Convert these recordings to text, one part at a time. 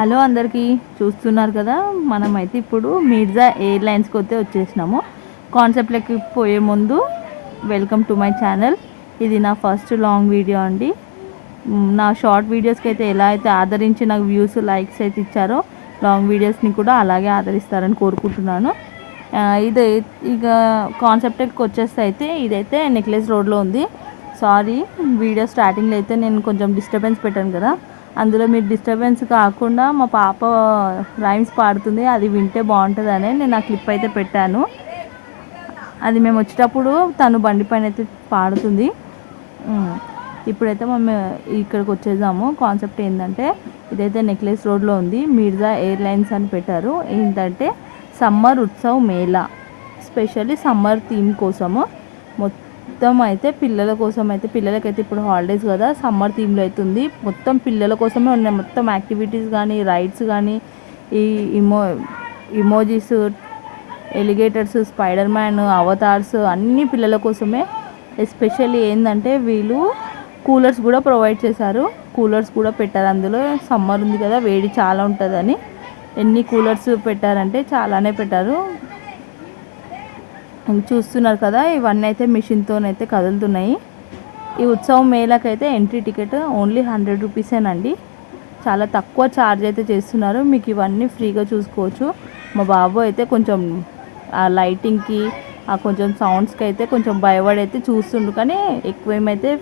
Hello అందరికీ, చూస్తున్నారు కదా. మనమైతే ఇప్పుడు మిర్జా ఎయిర్లైన్స్కి అయితే వచ్చేసినాము. కాన్సెప్ట్లకి పోయే ముందు వెల్కమ్ టు మై ఛానల్. ఇది నా ఫస్ట్ లాంగ్ వీడియో అండి. నా షార్ట్ వీడియోస్కి అయితే ఎలా అయితే ఆదరించి నాకు వ్యూస్ లైక్స్ అయితే ఇచ్చారో, లాంగ్ వీడియోస్ని కూడా అలాగే ఆదరిస్తారని కోరుకుంటున్నాను. ఇది ఇక కాన్సెప్ట్కి వచ్చేస్తే అయితే ఇదైతే నెక్లెస్ రోడ్లో ఉంది. సారీ, వీడియో స్టార్టింగ్లో అయితే నేను కొంచెం డిస్టర్బెన్స్ పెట్టాను కదా, అందులో మీరు డిస్టర్బెన్స్ కాకుండా మా పాప రైమ్స్ పాడుతుంది, అది వింటే బాగుంటుందని నేను ఆ క్లిప్ అయితే పెట్టాను. అది మేము వచ్చేటప్పుడు తను బండి పైన అయితే పాడుతుంది. ఇప్పుడైతే మేము ఇక్కడికి వచ్చేసాము. కాన్సెప్ట్ ఏంటంటే ఇదైతే నెక్లెస్ రోడ్లో ఉంది. మిర్జా ఎయిర్లైన్స్ అని పెట్టారు. ఏంటంటే summer Utsav Mela, specially summer theme కోసము మొత్తం అయితే పిల్లల కోసం అయితే, పిల్లలకైతే ఇప్పుడు హాలిడేస్ కదా, సమ్మర్ థీమ్లో అవుతుంది. మొత్తం పిల్లల కోసమే ఉన్నాయి. మొత్తం యాక్టివిటీస్ కానీ, రైడ్స్ కానీ, ఈ ఇమోజీస్, ఎలిగేటర్స్, స్పైడర్ మ్యాన్, అవతార్స్ అన్నీ పిల్లల కోసమే. ఎస్పెషల్లీ ఏంటంటే వీళ్ళు కూలర్స్ కూడా ప్రొవైడ్ చేశారు. కూలర్స్ కూడా పెట్టారు. అందులో సమ్మర్ ఉంది కదా, వేడి చాలా ఉంటుందని ఎన్ని కూలర్స్ పెట్టారంటే చాలానే పెట్టారు. చూస్తున్నారు కదా, ఇవన్నీ అయితే మిషన్తోనైతే కదులుతున్నాయి. ఈ ఉత్సవం మేళకైతే ఎంట్రీ టికెట్ ఓన్లీ 100 రూపీసేనండి. చాలా తక్కువ ఛార్జ్ అయితే చేస్తున్నారు. మీకు ఇవన్నీ ఫ్రీగా చూసుకోవచ్చు. మా బాబు అయితే కొంచెం ఆ లైటింగ్కి, ఆ కొంచెం సౌండ్స్కి అయితే కొంచెం భయపడైతే చూస్తుండు, కానీ ఎక్కువ ఏమైతే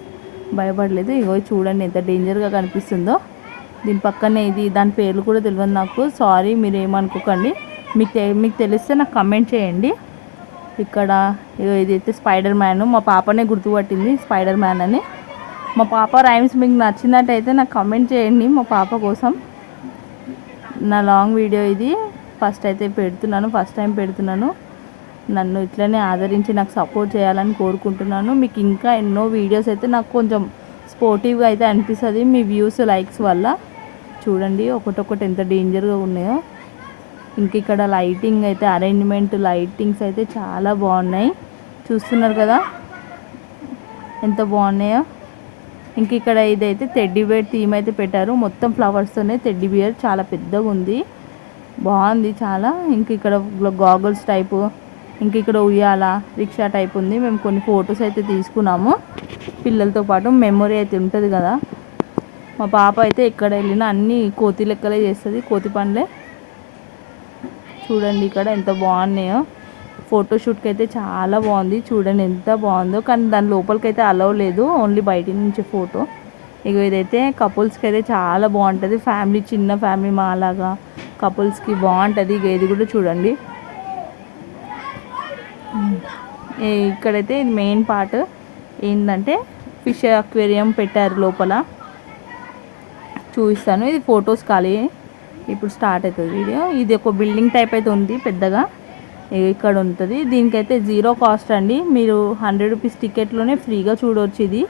భయపడలేదు. ఇగో చూడండి ఎంత డేంజర్గా కనిపిస్తుందో. దీని పక్కనే ఇది, దాని పేర్లు కూడా తెలియదు నాకు, సారీ, మీరు ఏమనుకోకండి. మీకు తెలిస్తే నాకు కమెంట్ చేయండి. ఇక్కడ ఇదైతే స్పైడర్ మ్యాన్, మా పాపనే గుర్తుపట్టింది స్పైడర్ మ్యాన్ అని. మా పాప రైమ్స్ మీకు నచ్చినట్టయితే నాకు కమెంట్ చేయండి మా పాప కోసం. నా లాంగ్ వీడియో ఇది ఫస్ట్ టైం పెడుతున్నాను. నన్ను ఇట్లనే ఆదరించి నాకు సపోర్ట్ చేయాలని కోరుకుంటున్నాను. మీకు ఇంకా ఎన్నో వీడియోస్ అయితే నాకు కొంచెం స్పోర్టివ్గా అయితే అనిపిస్తుంది మీ వ్యూస్ లైక్స్ వల్ల. చూడండి ఒకటొకటి ఎంత డేంజర్గా ఉన్నాయో. ఇంక ఇక్కడ లైటింగ్ అయితే, అరేంజ్మెంట్ లైటింగ్స్ అయితే చాలా బాగున్నాయి. చూస్తున్నారు కదా ఎంత బాగున్నాయో. ఇంక ఇక్కడ ఇదైతే టెడ్డీ బేర్ థీమ్ అయితే పెట్టారు. మొత్తం ఫ్లవర్స్తోనే టెడ్డీ బేర్ చాలా పెద్దగా ఉంది, బాగుంది చాలా. ఇంక ఇక్కడ గాగుల్స్ టైపు, ఇంక ఇక్కడ ఉయ్యాల రిక్షా టైప్ ఉంది. మేము కొన్ని ఫొటోస్ అయితే తీసుకున్నాము పిల్లలతో పాటు, మెమొరీ అయితే ఉంటుంది కదా. మా పాప అయితే ఎక్కడ వెళ్ళినా అన్నీ కోతి లెక్కలే చేస్తుంది, కోతి పనులే. చూడండి ఇక్కడ ఎంత బాగున్నాయో. ఫోటోషూట్కి అయితే చాలా బాగుంది. చూడండి ఎంత బాగుందో, కానీ దాని లోపలికి అయితే అలౌ లేదు, ఓన్లీ బయట నుంచి ఫోటో. ఇక ఇదైతే కపుల్స్కి అయితే చాలా బాగుంటుంది. ఫ్యామిలీ, చిన్న ఫ్యామిలీ మా అలాగా కపుల్స్కి బాగుంటుంది. ఇక ఇది కూడా చూడండి. ఇక్కడైతే ఇది మెయిన్ పార్ట్ ఏంటంటే ఫిష్ అక్వేరియం పెట్టారు లోపల, చూపిస్తాను. ఇది ఫొటోస్ ఖాళీ, ఇప్పుడు స్టార్ట్ అవుతుంది వీడియో. ఇది ఒక బిల్డింగ్ టైప్ అయితే ఉంది పెద్దగా, ఇక్కడ ఉంటుంది. దీనికైతే 0 కాస్ట్ అండి. మీరు 100 రూపీస్ టికెట్లోనే ఫ్రీగా చూడవచ్చు. ఇది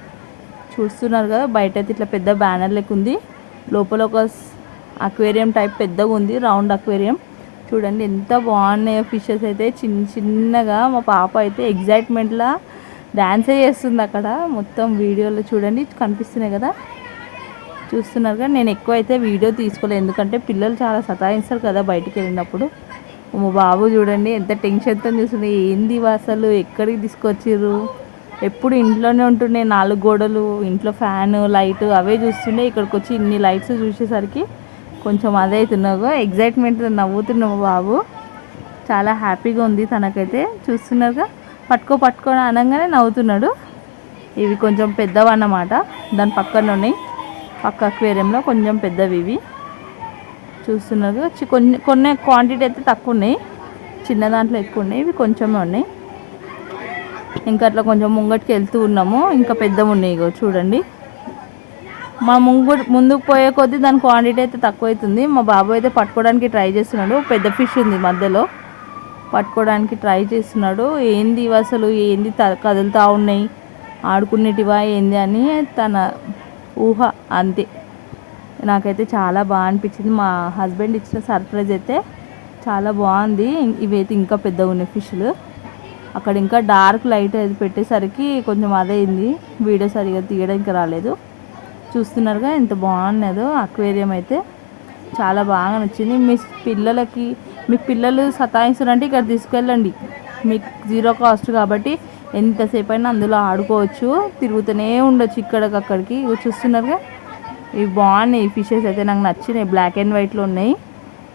చూస్తున్నారు కదా, బయట అయితే ఇట్లా పెద్ద బ్యానర్ లెక్క ఉంది. లోపల ఒక అక్వేరియం టైప్ పెద్దగా ఉంది, రౌండ్ అక్వేరియం. చూడండి ఎంత బాగున్నాయో ఫిషెస్ అయితే చిన్నగా. మా పాప అయితే ఎగ్జైట్మెంట్లా డ్యాన్సే చేస్తుంది అక్కడ. మొత్తం వీడియోలో చూడండి కనిపిస్తున్నాయి కదా, చూస్తున్నారుగా. నేను ఎక్కువ అయితే వీడియో తీసుకోలేదు, ఎందుకంటే పిల్లలు చాలా సతాయిస్తారు కదా బయటికి వెళ్ళినప్పుడు. మా బాబు చూడండి ఎంత టెన్షన్తో చూస్తుంది, ఏంది అసలు ఎక్కడికి తీసుకొచ్చిర్రు, ఎప్పుడు ఇంట్లోనే ఉంటుండే, 4 గోడలు, ఇంట్లో ఫ్యాను లైట్ అవే చూస్తుండే. ఇక్కడికి వచ్చి ఇన్ని లైట్స్ చూసేసరికి కొంచెం అదే అవుతున్నావు. ఎగ్జైట్మెంట్ నవ్వుతున్నావు మా బాబు, చాలా హ్యాపీగా ఉంది తనకైతే. చూస్తున్నారుగా, పట్టుకో అనగానే నవ్వుతున్నాడు. ఇవి కొంచెం పెద్దవి అన్నమాట, దాని పక్కన ఉన్నాయి. పక్క అక్వేరియంలో కొంచెం పెద్దవి ఇవి. చూస్తున్నారు కొన్ని క్వాంటిటీ అయితే తక్కువ ఉన్నాయి, చిన్న దాంట్లో ఎక్కువ ఉన్నాయి, ఇవి కొంచెమే ఉన్నాయి. ఇంకా అట్లా కొంచెం ముంగటికి వెళ్తూ ఉన్నాము, ఇంకా పెద్దవి ఉన్నాయి. ఇగో చూడండి, మా ముందుకు పోయే కొద్దీ దాని క్వాంటిటీ అయితే తక్కువ అవుతుంది. మా బాబు అయితే పట్టుకోవడానికి ట్రై చేస్తున్నాడు. పెద్ద ఫిష్ ఉంది మధ్యలో, పట్టుకోవడానికి ట్రై చేస్తున్నాడు. ఏంది అసలు, ఏంది కదులుతూ ఉన్నాయి, ఆడుకునేటివా ఏంది అని తన ఊహ అంతే. నాకైతే చాలా బాగా అనిపించింది. మా హస్బెండ్ ఇచ్చిన సర్ప్రైజ్ అయితే చాలా బాగుంది. ఇవైతే ఇంకా పెద్దగా ఉన్నాయి ఫిష్లు. అక్కడ ఇంకా డార్క్ లైట్ అది పెట్టేసరికి కొంచెం అదైంది, వీడియో సరిగా తీయడానికి రాలేదు. చూస్తున్నారుగా ఎంత బాగున్నదో అక్వేరియం అయితే. చాలా బాగా నచ్చింది. మీ పిల్లలకి మీ పిల్లలు సతాయిస్తారంటే ఇక్కడ తీసుకెళ్ళండి. మీకు జీరో కాస్ట్ కాబట్టి ఎంతసేపు అయినా అందులో ఆడుకోవచ్చు, తిరుగుతూనే ఉండొచ్చు ఇక్కడికక్కడికి. ఇవి చూస్తున్నారుగా, ఇవి బాగున్నాయి. ఈ ఫిషెస్ అయితే నాకు నచ్చినాయి, బ్లాక్ అండ్ వైట్లో ఉన్నాయి,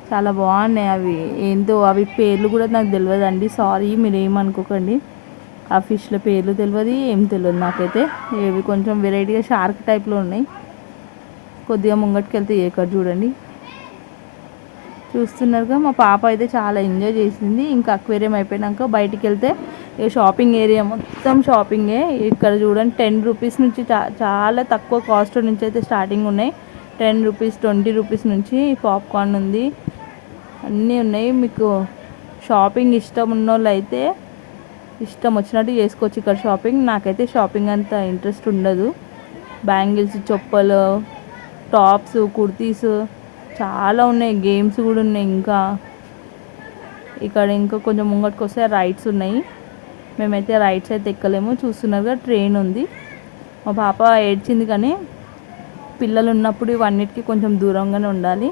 చాలా బాగున్నాయి. అవి ఏంటో అవి పేర్లు కూడా నాకు తెలియదండి, సారీ మీరు ఏమనుకోకండి. ఆ ఫిష్ల పేర్లు తెలియదు, ఏం తెలియదు నాకైతే. ఇవి కొంచెం వెరైటీగా షార్క్ టైప్లో ఉన్నాయి. కొద్దిగా ముంగటికి వెళ్తే ఇక్కడ చూడండి, చూస్తున్నారుగా. మా పాప అయితే చాలా ఎంజాయ్ చేసింది. ఇంకా అక్వేరియం అయిపోయినాక బయటికి వెళ్తే షాపింగ్ ఏరియా మొత్తం షాపింగే. ఇక్కడ చూడండి 10 రూపీస్ నుంచి చాలా తక్కువ కాస్ట్ నుంచి అయితే స్టార్టింగ్ ఉన్నాయి. 10 రూపీస్ 20 రూపీస్ నుంచి పాప్కార్న్ ఉంది, అన్నీ ఉన్నాయి. మీకు షాపింగ్ ఇష్టం ఉన్న వాళ్ళు అయితే ఇష్టం వచ్చినట్టు చేసుకోవచ్చు ఇక్కడ షాపింగ్. నాకైతే షాపింగ్ అంత ఇంట్రెస్ట్ ఉండదు. బ్యాంగిల్స్, చొప్పలు, టాప్స్, కుర్తీస్ చాలా ఉన్నాయి, గేమ్స్ కూడా ఉన్నాయి. ఇంకా కొంచెం ముంగటికి వస్తే రైడ్స్ ఉన్నాయి. మేమైతే రైడ్స్ అయితే ఎక్కలేము. చూస్తున్నారుగా ట్రైన్ ఉంది. మా పాప ఏడ్చింది, కానీ పిల్లలు ఉన్నప్పుడు ఇవన్నిటికీ కొంచెం దూరంగానే ఉండాలి.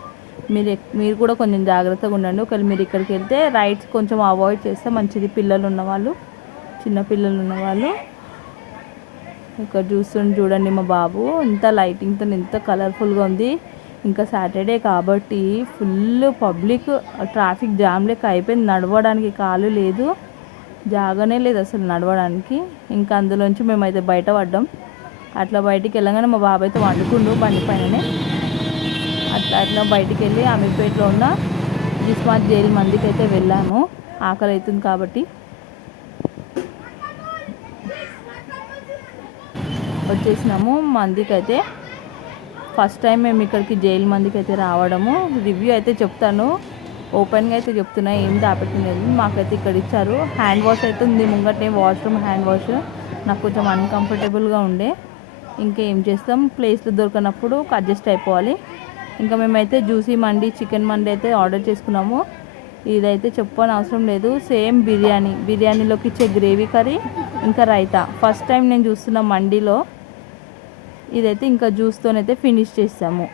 మీరు కూడా కొంచెం జాగ్రత్తగా ఉండండి. ఒకవేళ మీరు ఇక్కడికి వెళ్తే రైడ్స్ కొంచెం అవాయిడ్ చేస్తే మంచిది, పిల్లలు ఉన్నవాళ్ళు, చిన్న పిల్లలు ఉన్నవాళ్ళు. ఇక్కడ చూడండి మా బాబు ఇంత లైటింగ్తో ఎంత కలర్ఫుల్గా ఉంది. ఇంకా సాటర్డే కాబట్టి ఫుల్ పబ్లిక్, ట్రాఫిక్ జామ్ లెక్క అయిపోయింది. నడవడానికి కాలు లేదు, జాగానే లేదు అసలు నడవడానికి. ఇంకా అందులోంచి మేమైతే బయట పడ్డాం. అట్లా బయటికి వెళ్ళగానే మా బాబు అయితే వండుకుండు బండి పైననే. అట్లా బయటికి వెళ్ళి అమీర్పేటలో ఉన్న జిస్మాత్ జైల్ మందికి అయితే వెళ్ళాము, ఆకలి అవుతుంది కాబట్టి. వచ్చేసినాము మందికి అయితే. ఫస్ట్ టైం మేము ఇక్కడికి జైలు మందికి అయితే రావడము. రివ్యూ అయితే చెప్తాను, ఓపెన్గా అయితే చెప్తున్నా, ఏం దాపెట్టినది. మాకైతే ఇక్కడ ఇచ్చారు. హ్యాండ్ వాష్ అయితే ఉంది ముంగటే, వాష్రూమ్ హ్యాండ్ వాష్. నాకు కొంచెం అన్కంఫర్టబుల్గా ఉండే. ఇంకేం చేస్తాం, ప్లేస్లు దొరికినప్పుడు అడ్జస్ట్ అయిపోవాలి. ఇంకా మేమైతే జ్యూసీ మండి, చికెన్ మండి అయితే ఆర్డర్ చేసుకున్నాము. ఇదైతే చెప్పని అవసరం లేదు, సేమ్ బిర్యానీలోకి ఇచ్చే గ్రేవీ కర్రీ ఇంకా రైతా. ఫస్ట్ టైం నేను చూస్తున్న మండీలో ఇదైతే. ఇంకా జ్యూస్తోనైతే ఫినిష్ చేస్తాము.